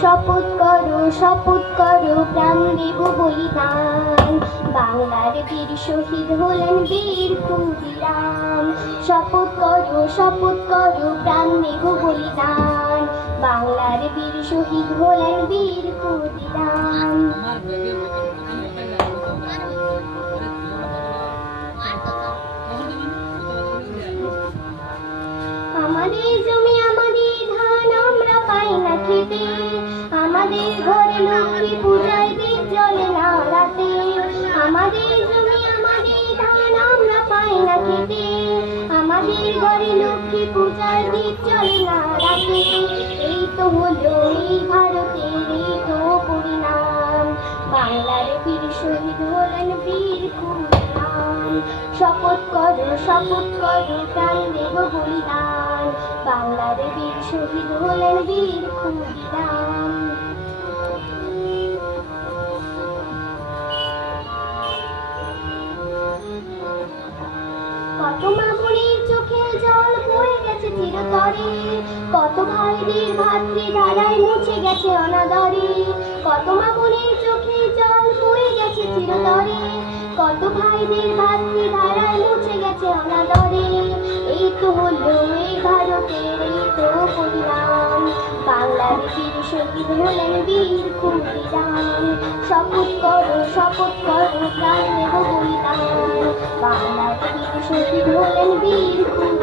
শপথ করো প্রাণ দেব বলিদান। বাংলার বীর শহীদ হলেন বীর ক্ষুদিরাম। শপথ করো প্রাণ দেব বলিদান। বাংলার বীর শহীদ হলেন বীর ক্ষুদিরাম। আমাদের জমি আমাদের ধান আমরা পাই না খেতে। আমাদের ঘরে লক্ষ্মী পূজায় দীপ জ্বলে না রাতে। আমাদের জমি আমাদের ধান আমরা পাই না খেতে। আমাদের ঘরে লক্ষ্মী পূজায় দীপ জ্বলে না রাতে। এই তো হলো এই ভারতের এই তো পরিণাম। বাংলার বীর শহীদ হলেন বীর ক্ষুদিরাম। শপথ করো প্রাণ দেব বলিদান। বাংলার বীর শহীদ হলেন বীর ক্ষুদিরাম। কত মা বোনের চোখে জল বয়ে গেছে চিরতরে। কত ভাইদের ভাতৃ ধারায় মুছে গেছে অনাদরে। কত মা বোনের চোখে জল বয়ে গেছে চিরতরে। কত ভাইদের ভাতৃ ধারায় মুছে গেছে অনাদরে। এই তো হলো এই ভারতের এই তো পরিণাম। বাংলার বীর শহীদ হলেন বীর ক্ষুদিরাম। শপথ করো প্রাণ দেব বলিদান। বাংলার বীর শহীদ হলেন বীর ক্ষুদিরাম।